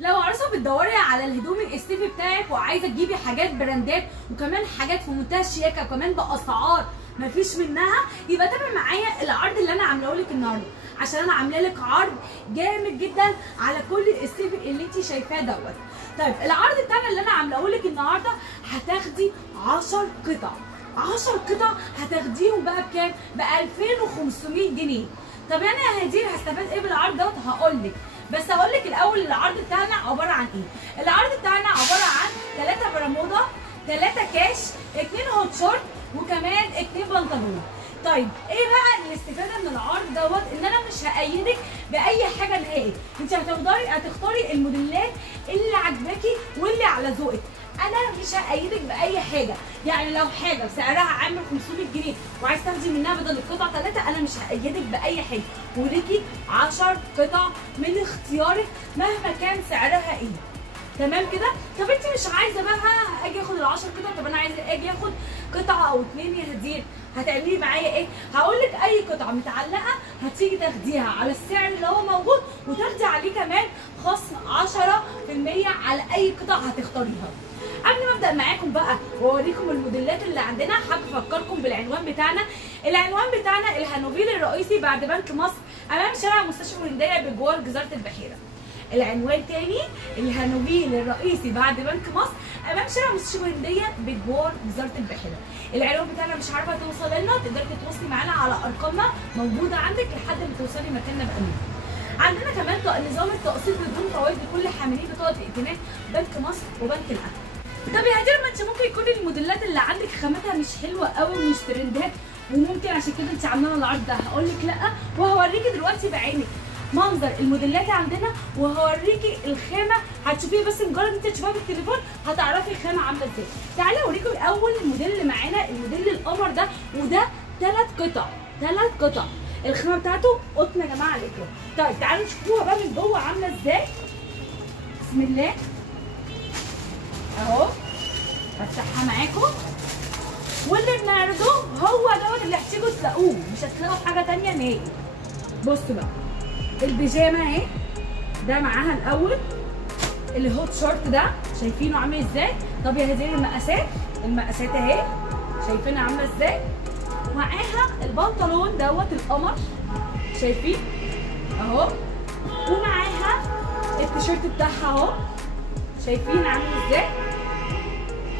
لو عروسه بتدوري على الهدوم الاستيفي بتاعك وعايزه تجيبي حاجات براندات وكمان حاجات في منتهى الشياكه وكمان باسعار مفيش منها، يبقى تابع معايا العرض اللي انا عاملاه لك النهارده، عشان انا عامله لك عرض جامد جدا على كل الاستيفي اللي انت شايفاه دوت. طيب العرض بتاعنا اللي انا عاملاه لك النهارده هتاخدي 10 قطع، 10 قطع هتاخديهم بقى بكام؟ ب 2500 جنيه. طب انا يا هدير هستفاد ايه بالعرض دوت؟ هقول لك، بس هقول لك الاول العرض بتاعنا عباره عن ايه. العرض بتاعنا عباره عن 3 برموده، 3 كاش، 2 هوت شورت، وكمان 2 بنطلون. طيب ايه بقى الاستفاده من العرض دوت؟ ان انا مش هأيدك باي حاجه نهائي، انت هتختاري الموديلات اللي عاجباكي واللي على ذوقك. انا مش هأيدك باي حاجه، يعني لو حاجه سعرها عامل 500 جنيه وعايز تاخدي منها بدل القطع 3، انا مش هأيدك باي حاجه، وليكي 10 قطع من اختيارك مهما كان سعرها ايه. تمام كده؟ طب انت مش عايزه بقى اجي اخد ال10 قطع، طب انا عايزه اجي اخد قطعه او 2 يا هدير، هتعملي معايا ايه؟ هقول لك اي قطعه متعلقه هتيجي تاخديها على السعر اللي هو موجود، وتاخدي عليه كمان خصم 10% على اي قطعه هتختاريها. قبل ما ابدا معاكم بقى واوريكم الموديلات اللي عندنا، حابه افكركم بالعنوان بتاعنا. العنوان بتاعنا الهانوفيل الرئيسي بعد بنك مصر، امام شارع مستشفى الهنديه بجوار جزيره البحيره. العنوان تاني الهانوفيل الرئيسي بعد بنك مصر، امام شارع مستشفى الهنديه بجوار جزيره البحيره. العنوان بتاعنا مش عارفه توصلي لنا، تقدري تتواصلي معانا على ارقامنا موجوده عندك لحد ما توصلي مكاننا بامين. عندنا كمان نظام التقسيط بدون فوائد لكل حاملين بطاقه ائتمان بنك مصر وبنك الاهلي. طب يا هدير، ما انت ممكن يكون الموديلات اللي عندك خامتها مش حلوه قوي ومش ترندات، وممكن عشان كده انت عامله لنا العرض ده. هقول لك لا، وهوريكي دلوقتي بعينك منظر الموديلات عندنا، وهوريكي الخامه هتشوفيها، بس مجرد انت تشوفيها بالتليفون هتعرفي الخامه عامله ازاي. تعالي اوريكم الاول الموديل اللي معانا، الموديل القمر ده، وده 3 قطع، 3 قطع. الخامه بتاعته قطن يا جماعه عليكم. طيب تعالوا نشوفوها بقى من جوه عامله ازاي. بسم الله اهو، هفتحها معاكم. واللي بنعرضه هو دوت اللي هتيجوا تلاقوه، مش هتلاقوا حاجه ثانيه نهائي. بصوا بقى البيجامه اهي، ده معاها الاول الهوت شورت ده، شايفينه عامل ازاي؟ طب يا هدير المقاسات اهي، شايفينها عامله ازاي؟ معاها البنطلون دوت القمر، شايفين اهو، ومعاها التيشيرت بتاعها اهو، شايفين عامل ازاي؟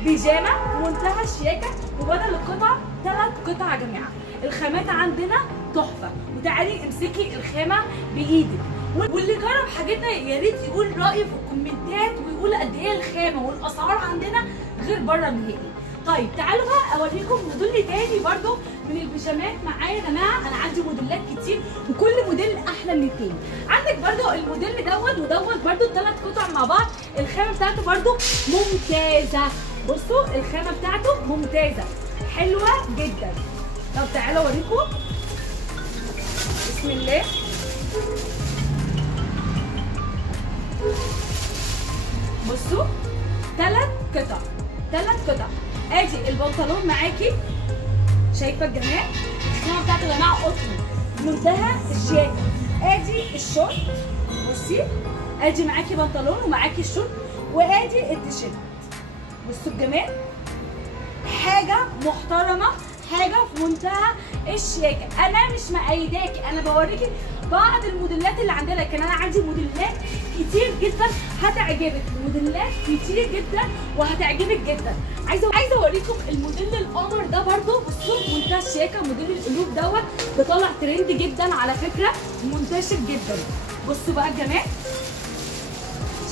بيجامه بمنتهى الشياكه، وبدل القطع 3 قطع يا جماعه. الخامات عندنا تحفه، وتعالي امسكي الخامه بايدك، واللي جرب حاجتنا يا ريت يقول رايه في الكومنتات ويقول قد ايه الخامه والاسعار عندنا غير بره نهائي. طيب تعالوا بقى اوريكم موديل تاني برده من البيجامات معايا يا جماعه. انا عندي موديلات كتير وكل موديل احلى من التاني. عندك برده الموديل دوت ودوت برده 3 قطع مع بعض، الخامه بتاعته برده ممتازه. بصوا الخامه بتاعته ممتازه حلوه جدا. طب تعالوا اوريكم، بسم الله. بصوا 3 قطع، 3 قطع. ادي البنطلون معاكي، شايفه الجمال؟ الخامه بتاعته يا جماعه قطن منتهى الشياكه. ادي الشورت، بصي ادي معاكي بنطلون ومعاكي الشورت، وادي التيشيرت. بصوا الجمال، حاجه محترمه، حاجه في منتهى الشياكه. انا مش مأيداكي، انا بوريكي بعض الموديلات اللي عندنا، لكن انا عندي موديلات كتير جدا هتعجبك، موديلات كتير جدا وهتعجبك جدا. عايزه اوريكم الموديل القمر ده برده، بصوا منتهى الشياكه. موديل القلوب دوت ده طالع ترند جدا على فكره، منتشر جدا. بصوا بقى الجمال،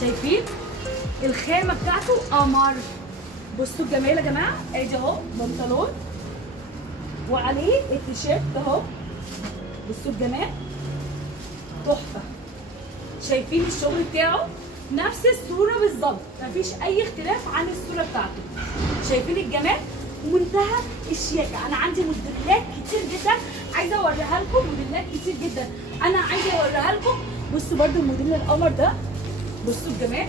شايفين الخامه بتاعته قمر. بصوا الجمال يا جماعه، ادي اهو بنطلون وعليه التيشيرت اهو، بصوا الجمال تحفه. شايفين الشغل بتاعه نفس الصوره بالظبط، مفيش اي اختلاف عن الصوره بتاعته. شايفين الجمال ومنتهى الشياكه. انا عندي موديلات كتير جدا عايزه اوريها لكم، موديلات كتير جدا انا عايزه اوريها لكم. بصوا برده الموديل القمر ده، بصوا الجمال،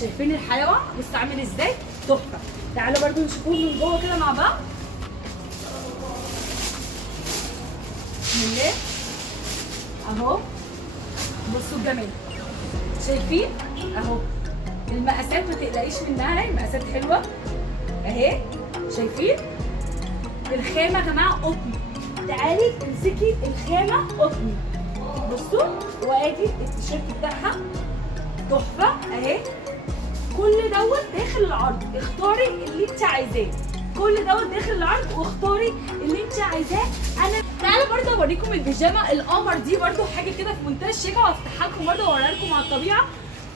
شايفين الحلاوه بصوا عامل ازاي؟ تحفه. تعالوا برده نشوفوه من جوه كده مع بعض. بسم الله اهو، بصوا الجمال. شايفين اهو المقاسات ما تقلقيش منها، المقاسات حلوه اهي. شايفين الخامه يا جماعه قطن، تعالي امسكي الخامه قطن. بصوا وادي التيشيرت بتاعها تحفه اهي. كل دوت داخل العرض، اختاري اللي انت عايزاه. كل دوت داخل العرض واختاري اللي انت عايزاه. انا تعالى برضه اوريكم البيجامه القمر دي، برضه حاجه كده في منتهى الشياكه، وافتحها لكم برضه واوريها لكم على الطبيعه.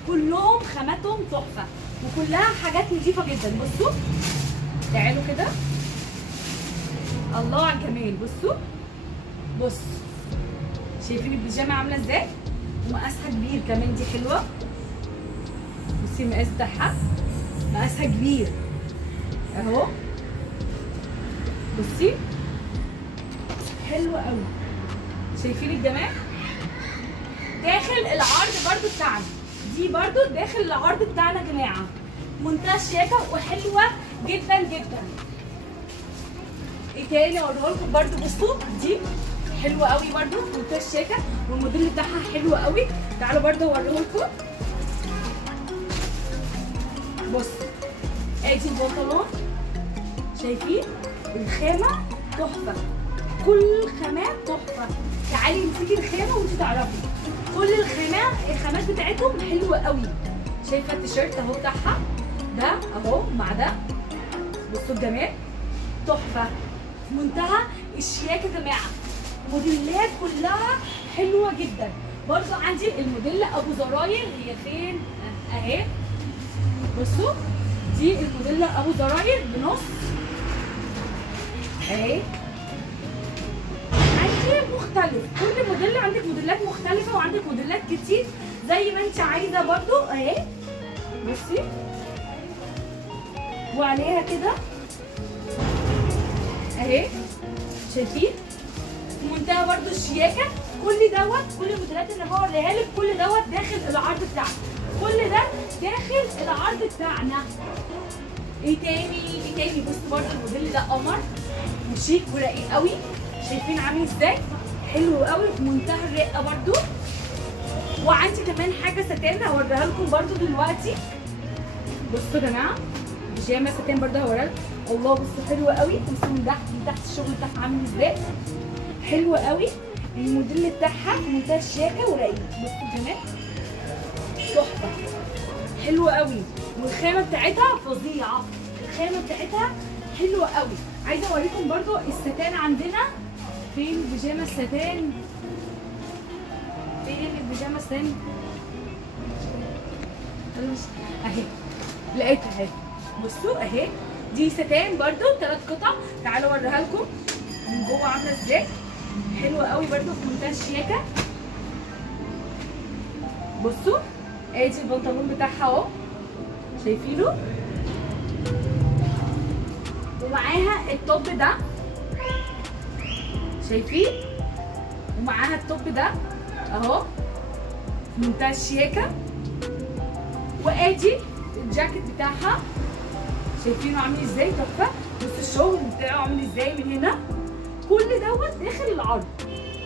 كلهم خاماتهم تحفه وكلها حاجات نظيفه جدا. بصوا تعالوا كده، الله على الجمال. بصوا بص، شايفين البيجامه عامله ازاي؟ ومقاسها كبير كمان، دي حلوه. بصي المقاس بتاعها، مقاسها كبير اهو. بصي حلوه قوي، شايفين الجمال؟ داخل العرض برضو بتاعنا، دي برضو داخل العرض بتاعنا يا جماعه. منتهى الشياكه وحلوه جدا جدا. ايه تاني اوريها لكم برضو؟ بصوا دي حلوه قوي برضو في منتهى الشياكه، والموديل بتاعها حلو قوي. تعالوا برضو اوريه لكم. بصوا ادي البنطلون، شايفين الخامه تحفه، كل الخامات تحفه. تعالي امسكي الخامه وانت تعرفي كل الخامات بتاعتهم حلوه قوي. شايفه التيشيرت اهو بتاعها ده اهو مع ده، بصوا الجمال تحفه في منتهى الشياكه يا جماعه. موديلات كلها حلوه جدا. برضو عندي الموديل ابو زراير، هي فين اهي. بصوا دي الموديل ابو زراير بنص اهي. عندي مختلف، كل موديل عندك موديلات مختلفه، وعندك موديلات كتير زي ما انت عايزه برضو اهي. بصي وعليها كده اهي، شايفين منتهى برضو الشياكه. كل دوت، كل الموديلات اللي بوريها لك كل دوت داخل العرض بتاعنا، كل ده داخل العرض بتاعنا. ايه تاني؟ بصوا برضو الموديل ده قمر وشيك ورقيق قوي، شايفين عامل ازاي؟ حلو قوي في منتهى الرقه برضو. وعندي كمان حاجه ستان هوريها لكم برضو دلوقتي. بصوا يا جماعه بيجامه ستان برضو هوريها لكم. الله بصوا حلوه قوي، بصوا من تحت الشغل بتاعها عامل ازاي، حلوه قوي. الموديل بتاعها في منتهى الشياكه ورقيق، بصوا الجمال تحفه حلوه قوي. والخامه بتاعتها فظيعه، الخامه بتاعتها حلوه قوي. عايزه اوريكم برضو الستان عندنا. فين البيجامه الستان؟ فين البيجامه الستان؟ اهي لقيتها اهي. بصوا اهي دي ستان برضو 3 قطع. تعالوا اوريها لكم من جوه عامله ازاي، حلوه قوي برضو في منتهى الشياكه. بصوا ادي البنطلون بتاعها اهو، شايفينه؟ ومعاها التوب ده، شايفين؟ ومعاها التوب ده اهو في منتهى الشياكه. وادي الجاكيت بتاعها، شايفينه عامل ازاي تحفه. بصوا الشغل بتاعه عامل ازاي من هنا. كل دوت داخل العرض،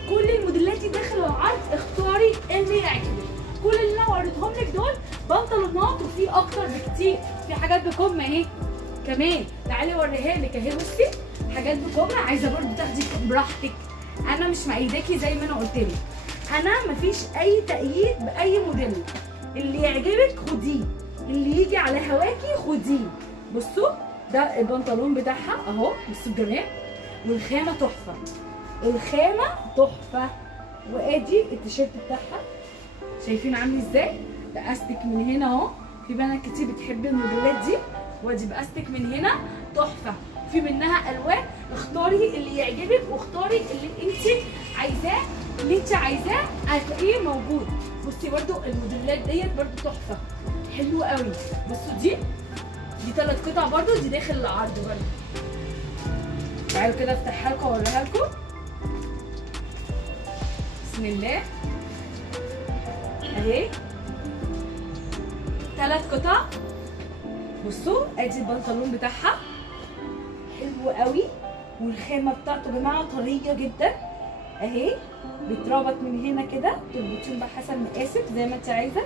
كل الموديلات دي داخل العرض. اختاري اللي يعجبك. كل اللي انا وريتهم لك دول بنطلونات، وفي اكتر بكتير، في حاجات بكم اهي كمان. تعالي اوريها لك اهي. بصي حاجات بكم، عايزه برضه تاخدي براحتك، انا مش مأيداكي زي ما انا قلت لك. انا مفيش اي تأييد باي موديل، اللي يعجبك خديه، اللي يجي على هواكي خديه. بصوا ده البنطلون بتاعها اهو، بصوا الجمال. والخامه تحفه، الخامه تحفه. وادي التيشيرت بتاعها، شايفين عامل ازاي؟ ده استك من هنا اهو، في بنات كتير بتحب الموديلات دي. وادي باستك من هنا تحفه، في منها الوان. اختاري اللي يعجبك واختاري اللي انت عايزاه، اللي انت عايزاه هتلاقيه موجود. بصي برده الموديلات ديت برده تحفه حلوه قوي. بصوا دي 3 قطع برده، دي داخل العرض برده. تعالوا كده افتحها لكم واوريها لكم. بسم الله اهي 3 قطع. بصوا ادي البنطلون بتاعها حلو قوي، والخامه بتاعته يا جماعه طريه جدا اهي. بيتربط من هنا كده، تربطيهم بقى حسب مقاسك زي ما انت عايزه.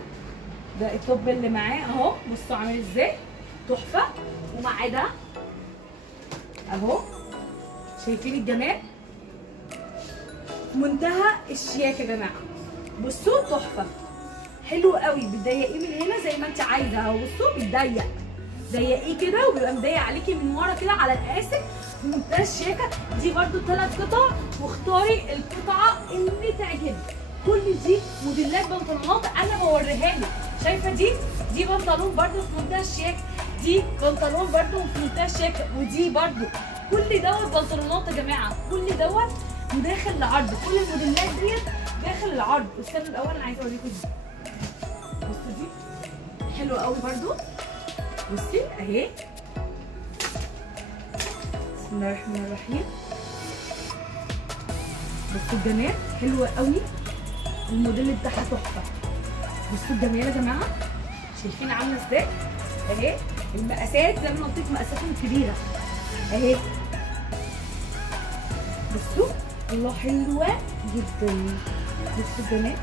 ده التوب اللي معاه اهو، بصوا عامل ازاي تحفه. ومعاه ده اهو، شايفين الجمال؟ منتهى الشياكه يا جماعه. بصوا تحفه، حلو قوي. بتضيقيه من هنا زي ما انت عايزه اهو، بصوا بيتضيق، ضيقيه كده وبيبقى مضيق عليكي من ورا كده على القاسم في منتهى الشياكه. دي برده 3 قطع، واختاري القطعه اللي تعجبك. كل دي موديلات بنطلونات انا بوريها لك. شايفه دي بنطلون برده في منتهى الشياكه، دي بنطلون برده في منتهى الشياكه، ودي برده. كل دوت بنطلونات يا جماعه، كل دوت داخل العرض، كل الموديلات ديت داخل العرض. استنوا الاول انا عايزه اوريكم دي. بصوا دي حلوه قوي برده، بصي اهي. بسم الله الرحمن الرحيم. بصوا الجمال، حلوه قوي. الموديل بتاعها تحفه. بصوا الجمال يا جماعه، شايفين عامله ازاي؟ اهي المقاسات زي ما قلت لك مقاساتهم كبيره اهي. بصوا الله حلوه جدا. بصوا الجمال،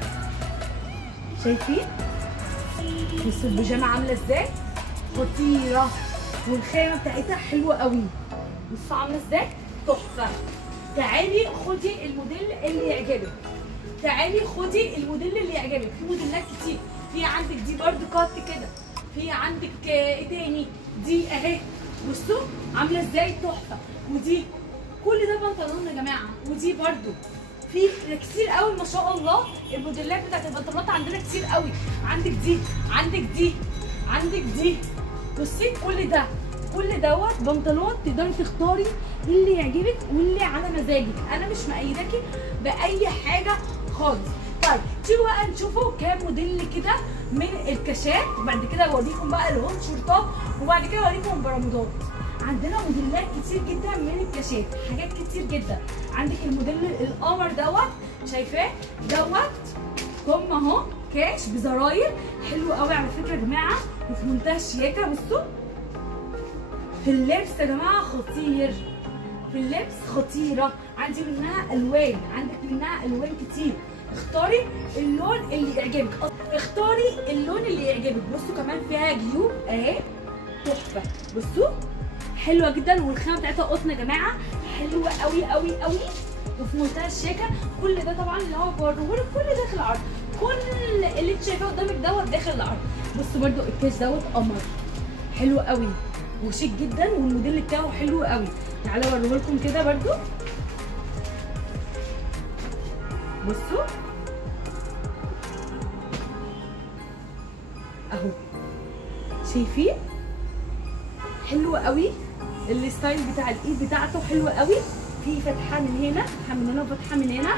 شايفين؟ بصوا البيجامه عامله ازاي؟ خطيره. والخامه بتاعتها حلوه قوي. بصوا عامله ازاي؟ تحفه. تعالي خدي الموديل اللي يعجبك، تعالي خدي الموديل اللي يعجبك. في موديلات كتير، في عندك دي برده كات كده، في عندك ايه تاني؟ دي اهي بصوا عامله ازاي تحفه. ودي كل ده بنطلون يا جماعه. ودي برده في كتير قوي ما شاء الله. الموديلات بتاعت البنطلونات عندنا كتير قوي. عندك دي، عندك دي، عندك دي. بصي كل دوت بنطلون تقدري تختاري اللي يعجبك واللي على مزاجك. انا مش مأيداكي باي حاجه خالص. طيب تيجوا بقى نشوفوا كام موديل كده من الكاشات، وبعد كده اوريكم بقى الهوت شورتات، وبعد كده اوريكم البرامودات. عندنا موديلات كتير جدا من الكاشات، حاجات كتير جدا. عندك الموديل القمر دوت، شايفاه دوت كم اهو، كاش بزراير، حلو قوي على فكره يا جماعه، وفي منتهى الشياكه. بصوا في اللبس يا جماعه خطير، في اللبس خطيره. عندي منها الوان، عندك منها الوان كتير. اختاري اللون اللي يعجبك، اختاري اللون اللي يعجبك. بصوا كمان فيها جيوب اهي تحفه. بصوا حلوه جدا، والخامه بتاعتها قطن يا جماعه، حلوه قوي قوي قوي، وفي منتهى الشياكه. كل ده طبعا اللي هو بوريهولك كل ده داخل العرض، كل اللي انت شايفاه قدامك دوت داخل العرض. بصوا برده الكاش دوت قمر، حلو قوي وشيك جدا، والموديل بتاعه حلو قوي. تعالوا اوريهولكم كده برده. بصوا اهو، شايفين؟ حلو قوي. الستايل بتاع الايد بتاعته حلو قوي، في فتحه من هنا، فتحه من هنا وفتحه من هنا.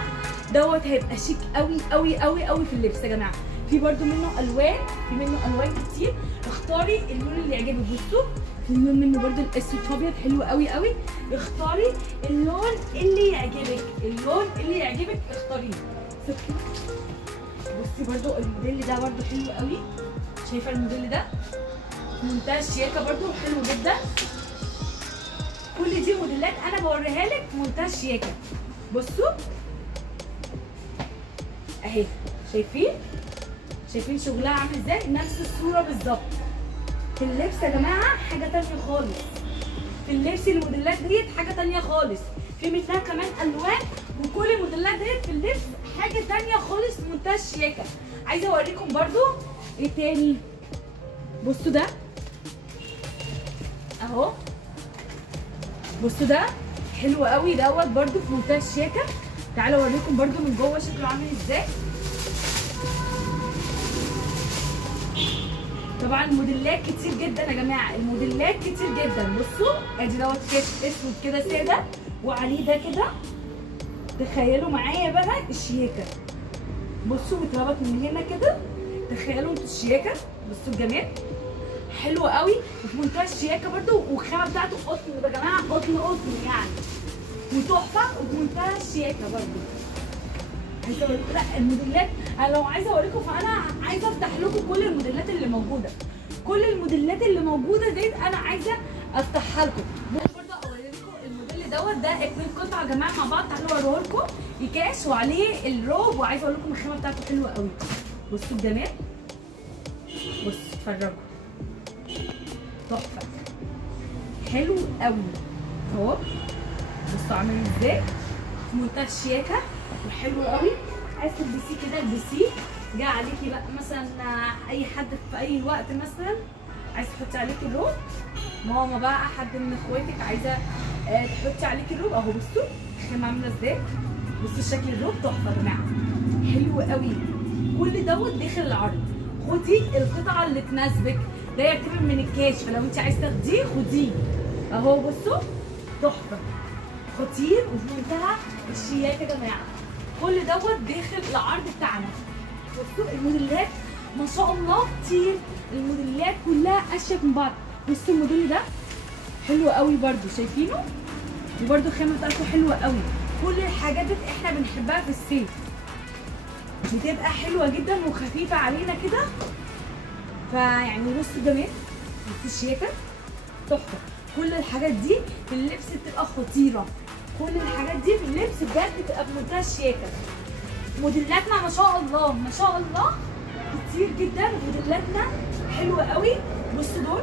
دوت هيبقى شيك قوي قوي قوي قوي في اللبس يا جماعه. في برده منه الوان، في منه الوان كتير. اختاري اللون اللي يعجبك. بصوا في لون منه برده الاسود ابيض، حلو قوي قوي. اختاري اللون اللي يعجبك، اللون اللي يعجبك اختاريه. بصي برده الموديل ده برده حلو قوي، شايفه الموديل ده منتهى الشياكه برده، حلو جدا. كل دي موديلات انا بوريها لك في منتهى الشياكه. بصوا اهي، شايفين شغلها عامل ازاي؟ نفس الصوره بالظبط. في اللبس يا جماعه حاجه تانيه خالص، في اللبس الموديلات ديت حاجه تانيه خالص. في منها كمان الوان، وكل الموديلات ديت في اللبس حاجه تانيه خالص في منتهى الشياكه. عايزه اوريكم برده ايه تاني. بصوا ده اهو، بصوا ده حلو قوي دوت برده في منتهى الشياكه. تعالوا اوريكم برده من جوه شكله عامل ازاي. طبعا الموديلات كتير جدا يا جماعه، الموديلات كتير جدا. بصوا ادي دوت كاش اسود كده ساده، وعليه ده كده. تخيلوا معايا بقى الشياكه. بصوا متربط من هنا كده، تخيلوا انتوا الشياكه. بصوا الجمال، حلو قوي وفي منتهى الشياكه برده، والخامه بتاعته قطن يا جماعه، قطن يعني، وتحفه وفي منتهى الشياكه برده. عايزه اوريكم، لا الموديلات انا لو عايزه اوريكم، فانا عايزه افتح لكم كل الموديلات اللي موجوده، كل الموديلات اللي موجوده ديت انا عايزه افتحها لكم. برده اوريكم الموديل دوت، ده 2 قطع يا جماعه مع بعض. تعالوا اوريه لكم، يكاش وعليه الروب، وعايزه اقول لكم الخامه بتاعته حلوه قوي. بصوا الجمال، بص اتفرجوا تحفه حلو قوي اهو. بصوا عامل ازاي في منتهى الشياكه وحلو قوي. عايز تلبسيه كده البسيه، جه عليكي بقى مثلا اي حد في اي وقت مثلا عايز تحطي عليكي الروب، ماما بقى حد من اخواتك عايزه تحطي عليكي الروب اهو. بصوا كان عامله ازاي، بصوا شكل الروب تحفه يا جماعه حلو قوي. كل دوت داخل العرض. خدي القطعه اللي تناسبك، ده يعتبر من الكاش، فلو انت عايزه تاخديه خديه اهو. بصوا تحفه خطير وفي منتهى الشياكه يا جماعه. كل دوت داخل العرض بتاعنا. بصوا الموديلات ما شاء الله كتير، الموديلات كلها اشيك من بعض. بصوا الموديل ده حلو قوي برده شايفينه، وبرده الخامه بتاعته حلوه قوي. كل الحاجات دي احنا بنحبها في الصيف، بتبقى حلوه جدا وخفيفه علينا كده. فيعني بصوا جمال، بصوا الشياكه تحفه. كل الحاجات دي في اللبس بتبقى خطيره، كل الحاجات دي في اللبس بجد بتبقى بمنتهى الشياكه. موديلاتنا ما شاء الله ما شاء الله كتير جدا، موديلاتنا حلوه قوي. بصوا دول،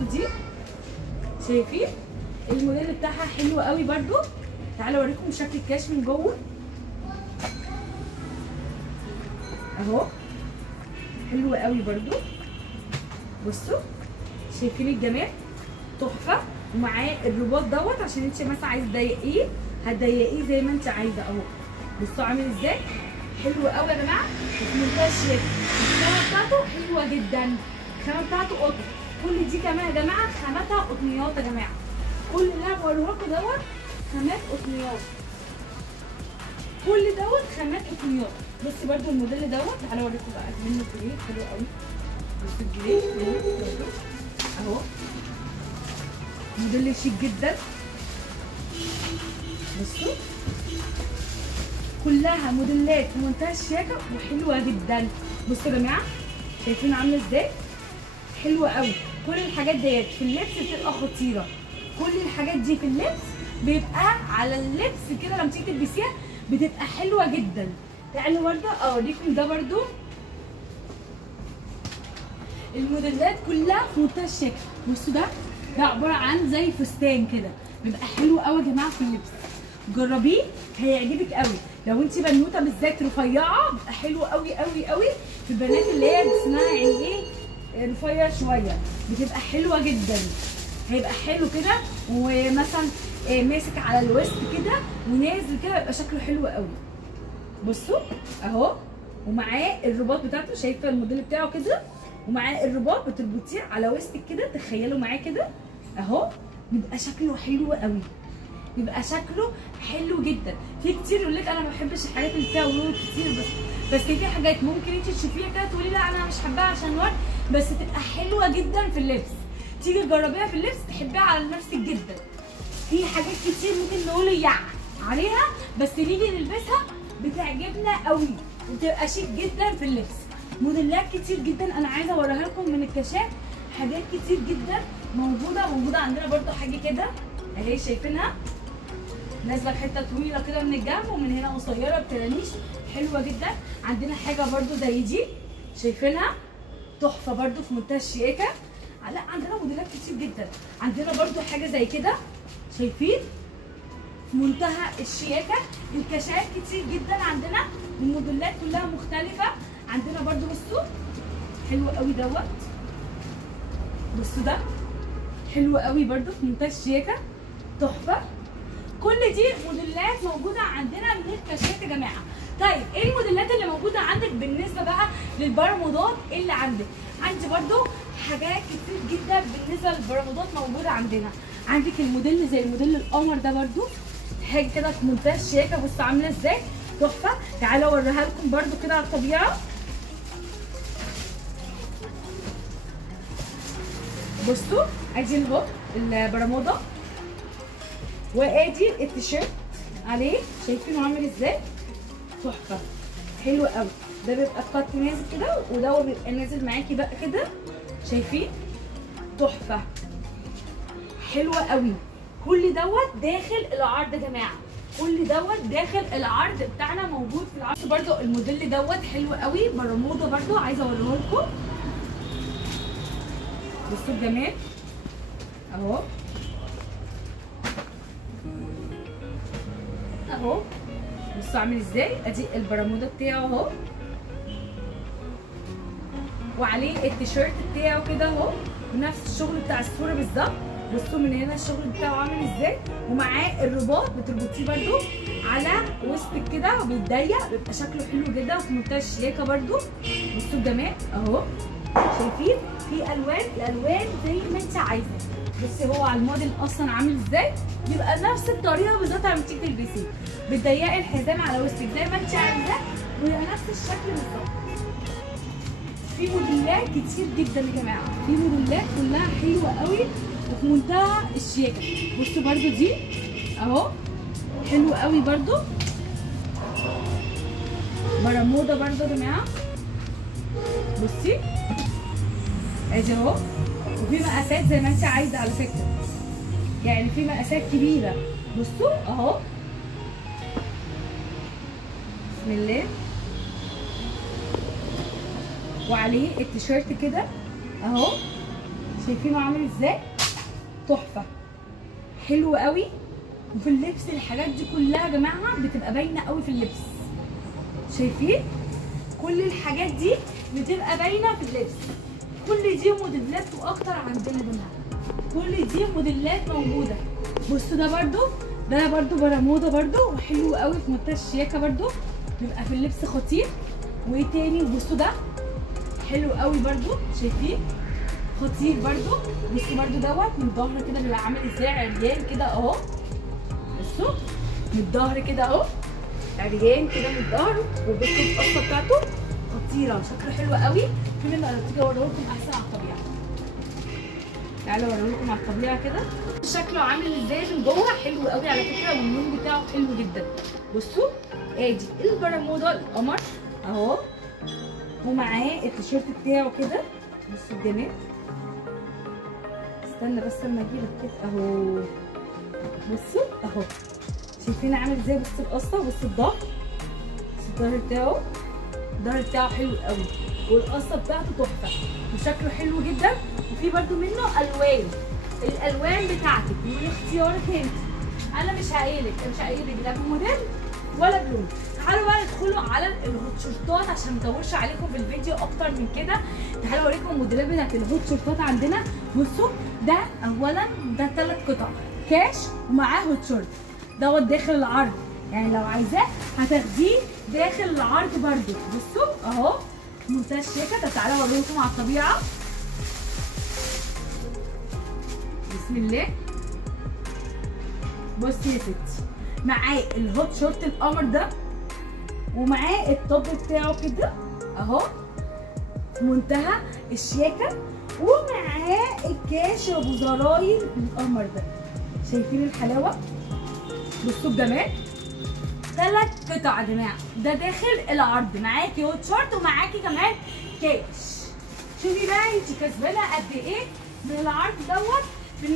بصوا دي شايفين الموديل بتاعها حلو قوي برده. تعالوا اوريكم شكل الكاش من جوه اهو حلو قوي برده. بصوا شايفين الجمال تحفه، ومعاه الرباط دوت عشان انت مثلا عايزه تضيقيه هتضيقيه زي ما انت عايزه اهو. بصوا عامل ازاي حلو قوي يا جماعه وفي منتهى الشياكه. الخامه بتاعته حلوه جدا، الخامه بتاعته قطن. كل دي كمان يا جماعه خاماتها قطنيات يا جماعه، كل اللي انا بوريه لكم دوت خامات قطنيات، كل دوت خامات قطنيات. بصي برده الموديل دوت، تعالوا اوريكم بقى منه الجري حلو قوي. بصوا الجري اهو موديل شيك جدا. بصوا كلها موديلات في منتهى الشياكه وحلوه جدا. بصوا يا جماعه شايفين عامله ازاي حلوه قوي. كل الحاجات ديت في اللبس بتبقى خطيره، كل الحاجات دي في اللبس بيبقى على اللبس كده لما تيجي تلبسيها بتبقى حلوه جدا. تعالوا برده اوريكم ده برده الموديلات كلها في منتهى الشياكه. بصوا ده عباره عن زي فستان كده، بيبقى حلو قوي يا جماعه في اللبس. جربيه هيعجبك قوي. لو انت بنوته بالذات رفيعه بيبقى حلو قوي قوي قوي. في البنات اللي هي جسمها يعني ايه رفيع شويه بتبقى حلوه جدا، هيبقى حلو كده ومثلا ماسك على الوسط كده ونازل كده يبقى شكله حلو قوي. بصوا اهو ومعاه الرباط بتاعته، شايفه الموديل بتاعه كده ومعاه الرباط بتربطيه على وسطك كده، تخيلوا معاه كده اهو بيبقى شكله حلو قوي، بيبقى شكله حلو جدا. في كتير يقول لك انا ما بحبش الحاجات اللي فيها ورود كتير، بس في حاجات ممكن انت تشوفيها كده تقولي لا انا مش حباها عشان ورد، بس تبقى حلوه جدا في اللبس. تيجي تجربيها في اللبس تحبيها على نفسك جدا. في حاجات كتير ممكن نقول يا عليها بس نيجي نلبسها بتعجبنا قوي وبتبقى شيك جدا في اللبس. موديلات كتير جدا انا عايزه اوريها لكم من الكاشات، حاجات كتير جدا موجوده عندنا برده. حاجه كده اهي شايفينها نازله بحته طويله كده من الجنب ومن هنا قصيره بترانيش حلوه جدا. عندنا حاجه برده زي دي شايفينها تحفه برده في منتهى الشياكه. لا عندنا موديلات كتير جدا. عندنا برده حاجه زي كده شايفين في منتهى الشياكه. الكاشات كتير جدا عندنا، الموديلات كلها مختلفه. عندنا برده بصوا حلو قوي دوت، بصوا ده حلو قوي برده في منتهى الشياكه تحفه. كل دي موديلات موجوده عندنا من الكاشات يا جماعه. طيب ايه الموديلات اللي موجوده عندك بالنسبه بقى للبرمودات؟ ايه اللي عندك؟ عندي برده حاجات كتير جدا بالنسبه للبرمودات موجوده عندنا. عندك الموديل زي الموديل القمر ده برده حاجه كده في منتهى الشياكه. بصوا عامله ازاي تحفه. تعالوا اوريها لكم برده كده على الطبيعه. بصوا ادي اهو البرموده وادي التيشيرت عليه، شايفينه عامل ازاي تحفه حلو قوي. ده بيبقى الخط نازل كده وده بيبقى نازل معاكي بقى كده، شايفين تحفه حلوه قوي. كل دوت داخل العرض يا جماعه، كل دوت داخل العرض بتاعنا موجود في العرض. برده الموديل دوت حلو قوي برموده برده عايزه اوريه لكم بصوا الجمال اهو اهو. بصوا عامل ازاي، ادي البرموده بتاعه اهو، وعليه التيشيرت بتاعه كده اهو، ونفس الشغل بتاع الصوره بالظبط. بصوا من هنا الشغل بتاعه عامل ازاي، ومعاه الرباط بتربطيه برده على وسطك كده وبيتضيق، بيبقى شكله حلو جدا وفي منتهى الشياكه برده. بصوا الجمال اهو، شايفين في الالوان زي ما انت عايزه. بصي هو على الموديل اصلا عامل ازاي، يبقى نفس الطريقه بالظبط لما تيجي تلبسيه، بتضيقي الحزام على وسطك زي ما انت عايزاه، ويبقى نفس الشكل بالظبط. في موديلات كتير جدا يا جماعه، في موديلات كلها حلوه قوي وفي منتهى الشياكه. بصوا برده دي اهو حلو قوي برده، برموده برده يا جماعه. بصي ادي اهو، وفي مقاسات زي ما انت عايزه على فكره، يعني في مقاسات كبيره. بصوا اهو بسم الله، وعليه التيشيرت كده اهو، شايفينه عامل ازاي، تحفه حلو قوي. وفي اللبس الحاجات دي كلها يا جماعه بتبقى باينه قوي في اللبس، شايفين كل الحاجات دي بتبقى باينه في اللبس. كل دي موديلات واكتر عندنا يا جماعه، كل دي موديلات موجوده. بصوا ده برضو برموده برضو وحلو قوي في منتهى الشياكه برضو، بيبقى في اللبس خطير. وايه تاني، بصوا ده حلو قوي برضو، شايفين خطير برضو. بصوا برضو من الظهر كده بيبقى عامل ازاي، عريان كده اهو. بصوا من الظهر كده اهو، عريان كده من الظهر. وبصوا القصه بتاعته خطيره، شكله حلو قوي. في منه انا تيجي اوريه لكم احسن على الطبيعه، تعالوا اوريه لكم على الطبيعه كده شكله عامل ازاي من جوه، حلو قوي على فكره، واللون بتاعه حلو جدا. بصوا ادي البرموده القمر اهو، ومعاه التيشيرت بتاعه كده. بصوا الجمال، استنى بس اما اجيلك كده اهو. بصوا اهو شايفين عامل ازاي، بصوا القصه، بصوا الظهر، بصوا الظهر بتاعه حلو قوي، والقصه بتاعته تحفه وشكله حلو جدا. وفي برده منه الالوان بتاعتك من اختيارك انت، انا مش هقيلك لا بموديل ولا بلون. تعالوا بقى ندخلوا على الهوت شورتات عشان ما اطولش عليكم في الفيديو اكتر من كده. تعالوا اوريكم الموديلات بتاعت الهوت شورتات عندنا. بصوا ده اولا ده 3 قطع كاش ومعاه هوت شورت داخل العرض، يعني لو عايزاه هتاخديه داخل العرض برده. بصوا اهو منتهى الشياكه. طب تعالوا اوريكم على الطبيعه، بسم الله. بصي يا ستي، معاه الهوت شورت القمر ده، ومعاه الطب بتاعه كده اهو في منتهى الشياكه، ومعاه الكاش ابو زراير القمر ده، شايفين الحلاوه. بصوا الجمال، 3 قطع يا جماعه، ده داخل العرض، معاكي هوت شورت ومعاكي كمان كاش. شوفي بقى انت كسبانه قد ايه من العرض في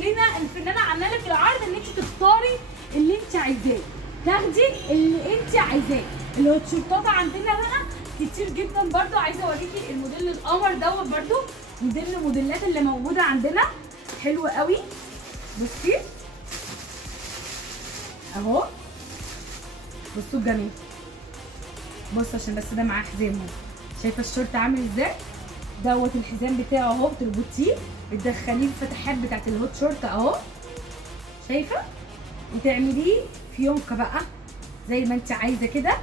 ان انا عامله لك العرض ان انت تختاري اللي انت عايزاه، تاخدي اللي انت عايزاه. الهوت شورتات عندنا بقى كتير جدا برده، عايزه اوريكي الموديل القمر برده من ضمن الموديلات اللي موجوده عندنا، حلو قوي. بصي اهو، بصوا الجميل، بصوا عشان بس ده معاه حزام اهو، شايفه الشورت عامل ازاي، الحزام بتاعه اهو، بتربطيه بتدخليه الفتحات بتاعت الهوت شورت اهو، شايفه، وتعمليه في يونكه بقى زي ما انت عايزه كده.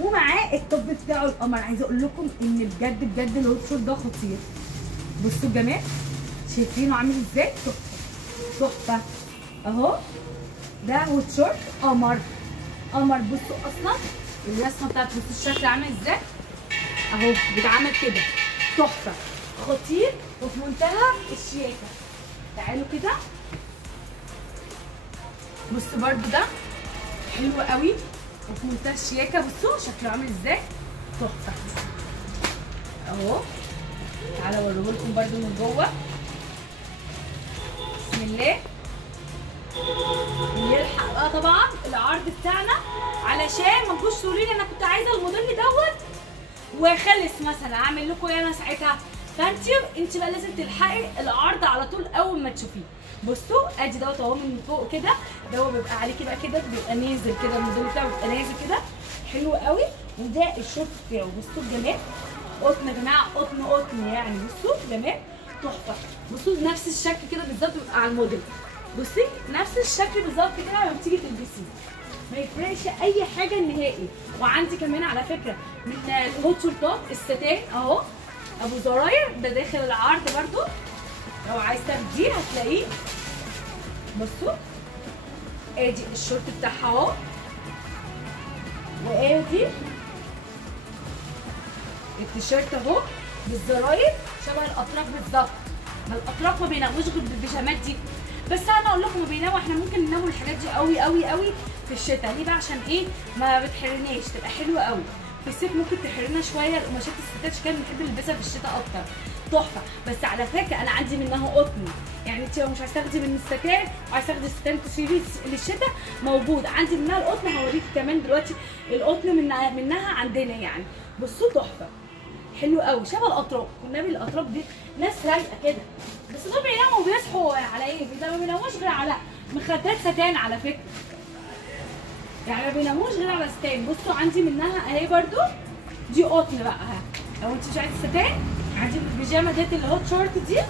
ومعاه التوب بتاعه القمر. عايزه اقول لكم ان بجد الهوت شورت ده خطير. بصوا الجمال، شايفينه عامل ازاي، تحفه اهو. ده هوت شورت قمر. بصوا اصلا الرسمه بتاعته، بصوا الشكل عامل ازاي اهو، بيتعمل كده تحفه خطير وفي منتهى الشياكه. تعالوا كده بصوا برده ده حلو قوي وفي منتهى الشياكه. بصوا شكله عامل ازاي، تحفه اهو. تعالوا اوريهولكم برده من جوه، بسم الله. يلحق بقى طبعا العرض بتاعنا، علشان ما تجوش تقولوا لي انا كنت عايزه الموديل وخلص مثلا، اعمل لكم انا ساعتها. انت بقى لازم تلحقي العرض على طول اول ما تشوفيه. بصوا ادي دوت اهو من فوق كده، دوت بيبقى عليكي بقى كده، بيبقى نازل كده، الموديل بتاعه بيبقى نازل كده حلو قوي. وده الشورت بتاعه، بصوا الجمال، قطن يا جماعه، قطن يعني، بصوا جمال تحفه. بصوا نفس الشكل كده بالظبط بيبقى على الموديل، بصي نفس الشكل بالظبط كده لما بتيجي تلبسيه، ما يفرقش اي حاجه نهائي. وعندي كمان على فكره من الهوت شورتات الستان اهو ابو زراير، ده داخل العرض برده، لو عايز تاخديه هتلاقيه. بصوا ادي الشورت بتاعها اهو، وادي التيشيرت اهو بالزراير شبه الاتراك بالظبط. ما الاتراك ما بيناموش غير بالبيجامات دي، بس انا اقول لكم ما بيناموا، احنا ممكن نناموا الحاجات دي قوي قوي قوي في الشتاء. ليه بقى؟ عشان ايه؟ ما بتحرناش، تبقى حلوه قوي. في الصيف ممكن تحرنا شويه، القماشات الستات عشان كده بنحب نلبسها في الشتاء اكتر، تحفه. بس على فكره انا عندي منها قطن، يعني انت لو مش عايزه تاخدي من الستان وعايزه تاخدي الستان تشيلي للشتاء، موجود عندي منها القطن. هوريكي كمان دلوقتي القطن منها عندنا يعني. بصوا تحفه حلو قوي، شبه الاتراك. والنبي الاتراك دي ناس رايقه كده، بس دول بيناموا وبيصحوا على ايه؟ ما بيناموش غير على مخدات ستان على فكره، يعني ما بيناموش غير على ستان. بصوا عندي منها اهي برده، دي قطن بقى اهي. لو انت مش عايزه ستان، عندي البيجامه ديت الهوت شورت دي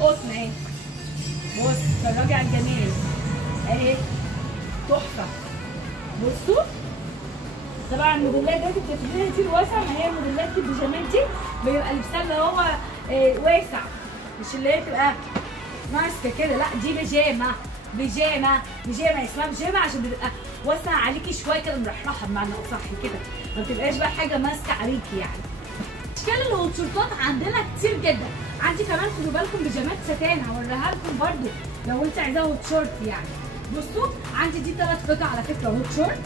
قطن اهي. بص اتفرجي على الجمال اهي، تحفه. بصوا طبعا الموديلات دي بتبقى دي الواسع، ما هي موديلات البيجامات دي بيبقى لبسها اللي هو واسع، مش اللي هي بتبقى ماسكه كده، لا دي بيجامه اسمها بيجامه عشان بتبقى واسعه عليكي شويه كده، مرحرحه بمعنى اصح كده، ما بتبقاش بقى حاجه ماسكه عليكي يعني. اشكال الهوت شورتات عندنا كتير جدا. عندي كمان خدوا بالكم بيجامات ستان، هوريها لكم برده لو انت عايزاها هوت شورت يعني. بصوا عندي دي 3 قطع على فكره هوت شورت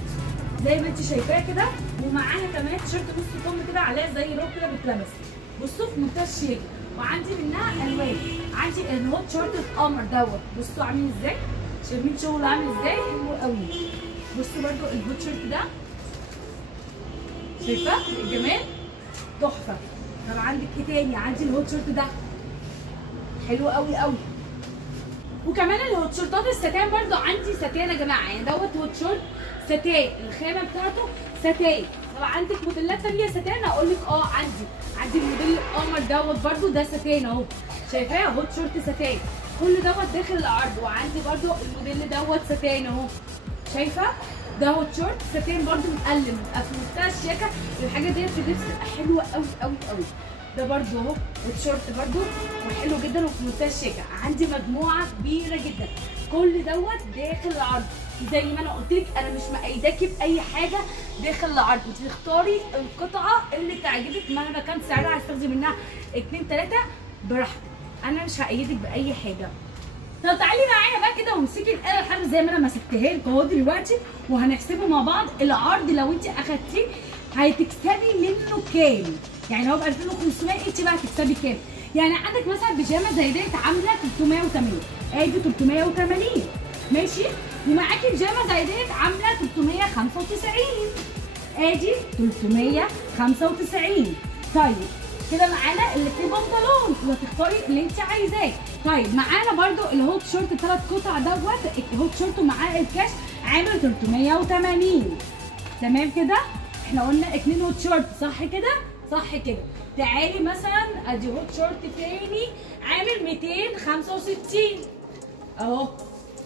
زي ما انت شايفاه كده، ومعاها كمان تيشيرت نص كم كده عليها زي روب كده بتلبس. بصوا في منتهى الشيك، وعندي منها الوان. عندي الهوت شورت القمر دوت، بصوا عامل ازاي، شايفين شغله عامل ازاي، حلو قوي. بصوا برده الهوت شورت ده، شايفه الجمال تحفه. طب عندك ايه تاني؟ عندي الهوت شورت ده حلو قوي قوي. وكمان الهوت شورتات الستان برده عندي ستان يا جماعه، يعني دوت هوت شورت ستان، الخامه بتاعته ستان. طب عندك موديلات ثانيه ستان؟ اقول لك عندي الموديل القمر دوت برده ده ستان اهو، شايفاه هوت شورت ستان، كل دوت داخل العرض. وعندي برده الموديل دوت ستان اهو، شايفه ده هوت شورت ستان برده مقلم، بيبقى في منتهى الشياكه. الحاجه ديت في اللبس بتبقى حلوه قوي قوي قوي. ده برده اهو هوت شورت برده وحلو جدا وفي منتهى الشياكه. عندي مجموعه كبيره جدا، كل دوت داخل العرض. زي ما انا قلت لك انا مش مقيداكي باي حاجه داخل العرض، انت تختاري القطعه اللي تعجبك مهما كان سعرها، عايز تاخدي منها 2 3 براحتك، انا مش هقيدك باي حاجه. طب تعالي معايا بقى كده وامسكي الاله الحرب زي ما انا مسكتها لك اهو دلوقتي، وهنحسبه مع بعض. العرض لو انت اخدتيه هتكسبي منه كام؟ يعني هو ب 2500 انت بقى هتكسبي كام؟ يعني عندك مثلا بيجامه زي ديت عامله 380، ادي 380 ماشي، ومعاكي بيجامه زي ديت عامله 395، ادي 395. طيب كده معانا الاثنين بنطلون، وتختاري اللي انت عايزاه. طيب معانا برده الهوت شورت 3 قطع دوت، الهوت شورت ومعاه الكاش عامل 380. تمام كده؟ احنا قلنا 2 هوت شورت صح كده؟ صح كده. تعالي مثلا ادي هوت شورت تاني عامل 265 اهو،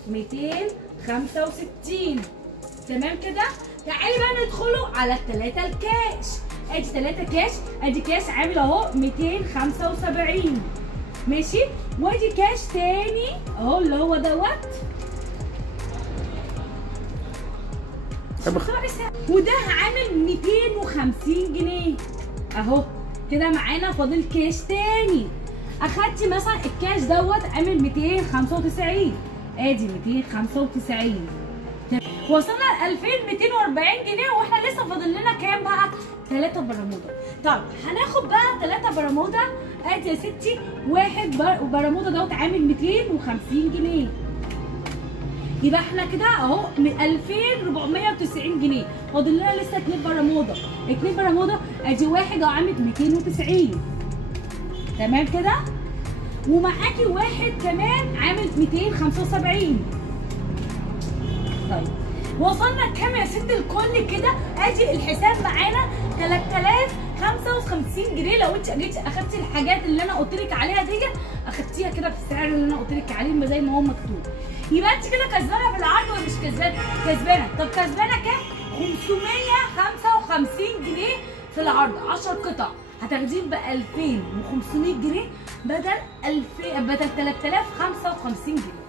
265. تمام كده؟ تعالي بقى ندخلوا على الثلاثه الكاش، ادي 3 كاش، ادي كاش عامل اهو 275 ماشي، وادي كاش تاني اهو اللي هو دوت، وده عامل 250 جنيه اهو. كده معانا فاضل كاش تاني، اخدتي مثلا الكاش دوت عامل 295، ادي 295. وصلنا ل 2240 جنيه، واحنا لسه فاضل لنا كام بقى؟ 3 برمودا. طب هناخد بقى 3 برمودا، ادي يا ستي واحد برمودا دوت عامل 250 جنيه، يبقى احنا كده اهو من 2490 جنيه. فاضل لنا لسه 2 برمودا، 2 برمودا ادي واحد اهو عامل 290. تمام كده. ومعاكي واحد كمان عامل 275. طيب وصلنا كام يا ست الكل كده؟ ادي الحساب معانا 3055 جنيه. لو انت جيتي اخدتي الحاجات اللي انا قلت لك عليها دي، اخدتيها كده بالسعر اللي انا قلت لك عليه زي ما هو مكتوب، يبقى انت كده كسبانه في العرض ولا مش كسبانه؟ كسبانه. طب كسبانه كام؟ 555 جنيه في العرض. 10 قطع هتاخدين ب 2500 جنيه بدل 3055 جنيه.